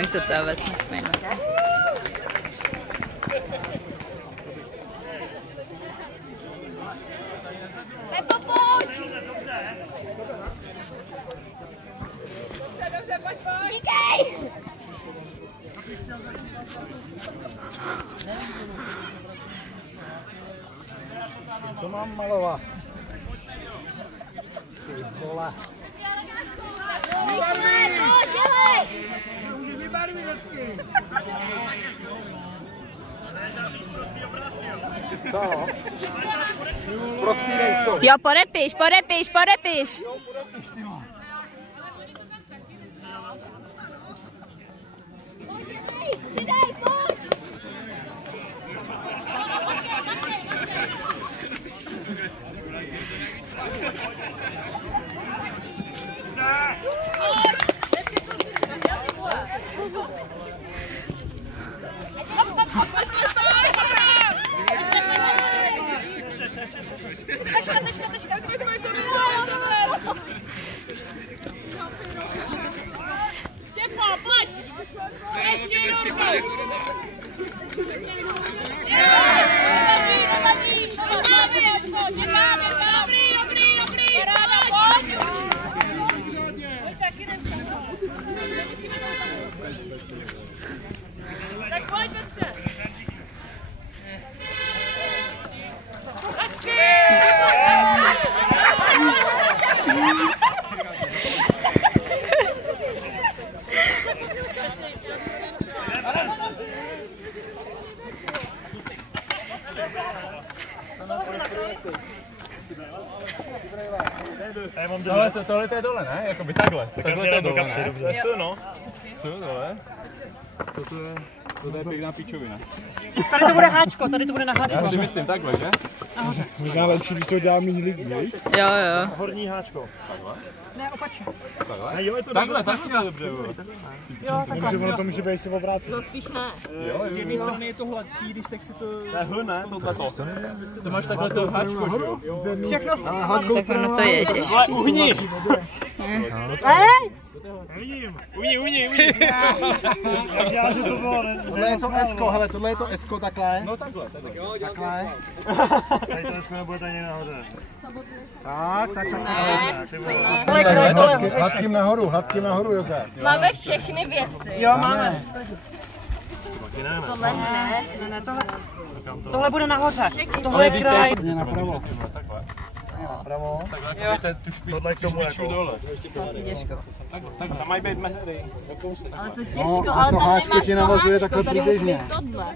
Nevím, co to je vlastně jméno. Pepo, pojď! Díkej! To mám malovat. Ty vole. Dělej! Co? Prostý nejsou. Jo, podepiš. Přidej, pojď! Tak pojď, Petře! Tohle je dole, ne? Jakoby takhle. Takhle je dole, ne? Dobře. No. Co dole? Toto je pěkná pičovina. Tady to bude háčko, tady to bude na háčko. Já si myslím takhle, že? Možná lepší, když to dělá méně lidí, víš? Jo. Horní háčko. Ne, opačně. Takhle? Jo, je to Takhle je dobře. Jo, takhle. Ono to může být si obrátit. No spíš ne. Z jedné strany je to hladší, když tak si to... To je H, ne? Tohleto. To máš takhle to háčko, že jo? Všechno Tak ono to je. Ale uhni! Uhni! Jak dělá, že to bylo, ne? Tohle je to Esko, hele, tohle je to Esko takhle. No takhle. Takhle. Tady to dneska nebude tady nahoře. Tak. Hladkým nahoru, Josef. Máme všechny věci. Jo, máme. Tohle ne. Tohle bude nahoře. Tohle je kraj. Napravo. Napravo. Takhle, tu špičku dole. To asi těžko. Tam mají být mezery. Ale to těžko, ale tam nemáš to háčko, tady musí být tohle.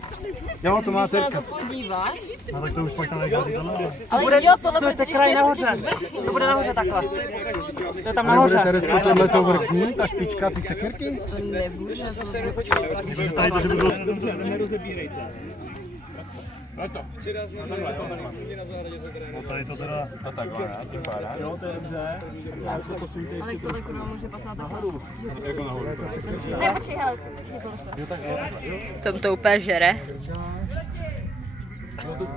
Jo, to má Když se na cerka. to podíváš. No tak to už pak tam nekází tohle. Ale jo, tohle To bude je když kraj něco nahoře. vrchní. To bude nahoře takhle. To je tam Nebude nahoře. Teresko tohleto vrchní, ta špička, ty sekirky? Nemůže to být. Tady to, že by bylo... No tady to teda... No takhle, ne? Tím pádem. Jo, to je dobře. Ale tohle kurva může pasovat takhle. Jako nahoru. Ne, počkej, hele, počkej, tohle. Tom to úplně žere.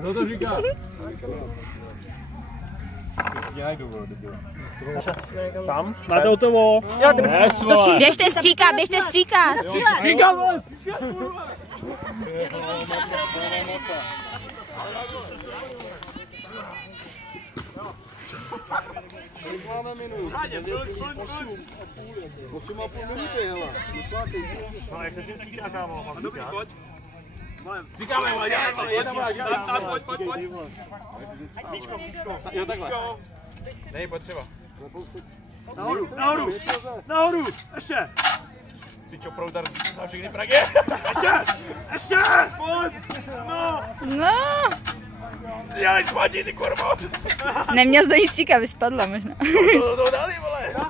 No to říká. Dělaj důvod, debil. Tam? Máte hotovo? Yes, vole. Běžte stříkat. Stříkám, vole! Máme minut. 8,5 minuty, hele. No, jak se si stříká, kámo? Dobrý, pojď. Říkáme, vole, pojď. Míčko. Jo, takhle. Nej, potřeba. Nahoru, ještě. Ty čo, proudar na všechny Pragy? Ještě, pojď. No. Dělej spadí, ty kurvo. Neměl jsi do ní stříkat, vyspadla možná. To dali, vole.